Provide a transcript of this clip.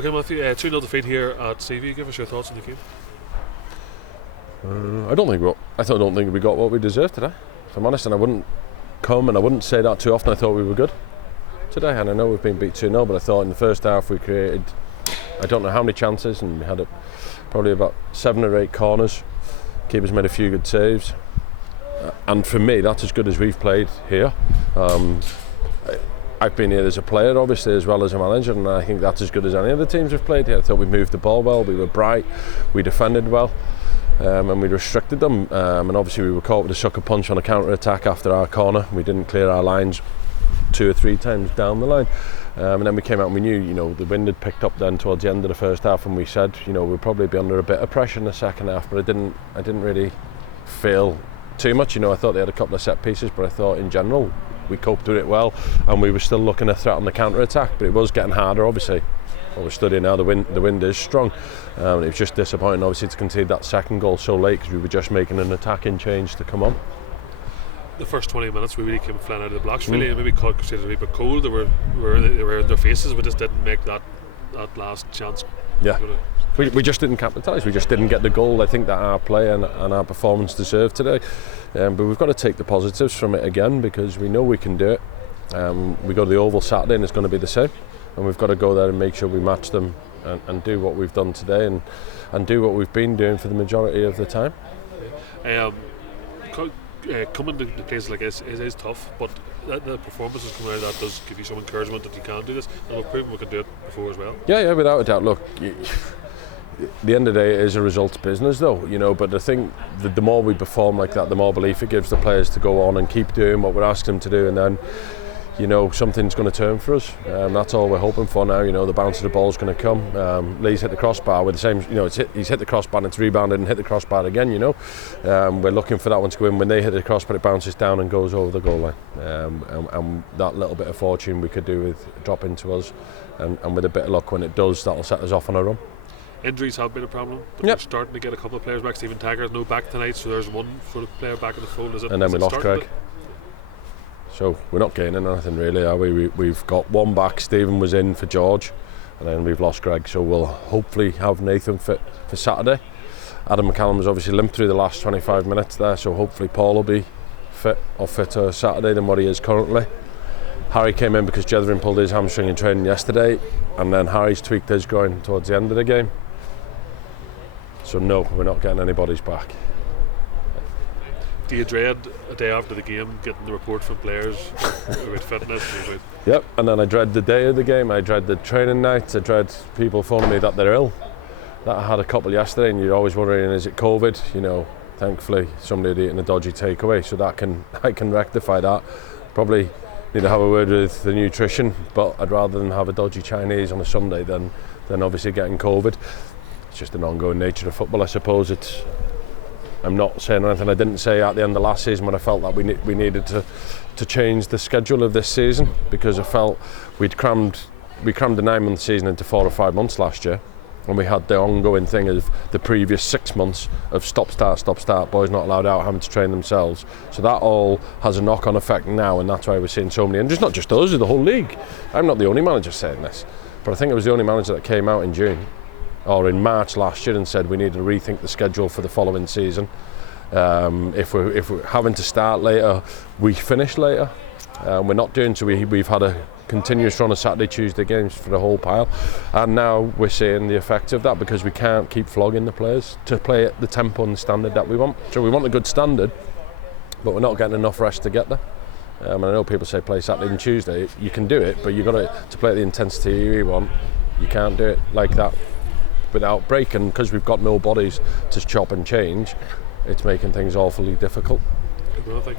Okay, Matthew, 2-0 defeat here at CV. Give us your thoughts on the game. I don't think we got what we deserved today, if I'm honest, and I wouldn't say that too often. I thought we were good today, and I know we've been beat 2-0, but I thought in the first half we created, I don't know how many chances, and we had probably about 7 or 8 corners. Keepers made a few good saves, and for me that's as good as we've played here. I've been here as a player, obviously, as well as a manager, and I think that's as good as any of the teams we've played here. I thought we moved the ball well, we were bright, we defended well, and we restricted them, and obviously we were caught with a sucker punch on a counter-attack after our corner. We didn't clear our lines 2 or 3 times down the line, and then we came out and we knew, the wind had picked up then towards the end of the first half, and we said, we'd probably be under a bit of pressure in the second half, but I didn't really feel too much. I thought they had a couple of set pieces, but I thought in general we coped with it well, and we were still looking to threaten the counter-attack, but it was getting harder, obviously. What we're studying now, the wind is strong. It was just disappointing, obviously, to concede that second goal so late, because we were just making an attacking change to come on. The first 20 minutes we really came flying out of the blocks, really, and maybe caught Crusaders a wee bit cold. They were in their faces. We just didn't make that last chance. Yeah, we just didn't capitalise. We just didn't get the goal I think that our play and our performance deserved today. But we've got to take the positives from it again, because we know we can do it. We go to the Oval Saturday and it's going to be the same, and we've got to go there and make sure we match them and do what we've done today and do what we've been doing for the majority of the time. Coming to places like this is tough, but the performances coming out of that does give you some encouragement that you can do this, and we've proven we can do it before as well. Yeah, without a doubt. Look, the end of the day, it is a results business, though, but I think the more we perform like that, the more belief it gives the players to go on and keep doing what we're asking them to do, and then something's going to turn for us. That's all we're hoping for now. The bounce of the ball's going to come. Lee's hit the crossbar with the same, he's hit the crossbar and it's rebounded and hit the crossbar again, We're looking for that one to go in. When they hit the crossbar, it bounces down and goes over the goal line. And that little bit of fortune we could do with dropping to us, and with a bit of luck, when it does, that'll set us off on a run. Injuries have been a problem, but we're starting to get a couple of players back. Stephen Taggart's no back tonight, so there's one for the player back in the fold. And then we lost Craig. So we're not gaining anything really, are we? We've got one back. Stephen was in for George, and then we've lost Greg, so we'll hopefully have Nathan fit for Saturday. Adam McCallum was obviously limped through the last 25 minutes there, so hopefully Paul will be fit or fitter Saturday than what he is currently. Harry came in because Jethrin pulled his hamstring in training yesterday, and then Harry's tweaked his groin towards the end of the game. So no, we're not getting anybody's back. Do you dread a day after the game getting the report from players about fitness? Yep, and then I dread the day of the game. I dread the training night. I dread people phoning me that they're ill. That I had a couple yesterday, and you're always wondering, is it COVID? Thankfully somebody had eaten a dodgy takeaway, so I can rectify that. Probably need to have a word with the nutrition, but I'd rather than have a dodgy Chinese on a Sunday than obviously getting COVID. It's just an ongoing nature of football, I suppose. I'm not saying anything I didn't say at the end of last season, when I felt that we needed to change the schedule of this season, because I felt we crammed a 9-month season into 4 or 5 months last year, and we had the ongoing thing of the previous 6 months of stop start, boys not allowed out, having to train themselves. So that all has a knock-on effect now, and that's why we're seeing so many injuries. Not just us, the whole league. I'm not the only manager saying this, but I think it was the only manager that came out in June or in March last year and said we need to rethink the schedule for the following season. If we're having to start later, we finish later. We're not doing so. We've had a continuous run of Saturday, Tuesday games for the whole pile, and now we're seeing the effects of that, because we can't keep flogging the players to play at the tempo and the standard that we want. So we want a good standard, but we're not getting enough rest to get there. And I know people say play Saturday and Tuesday. You can do it, but you've got to play at the intensity you want. You can't do it like that without breaking, because we've got no bodies to chop and change. It's making things awfully difficult. Well, thank you.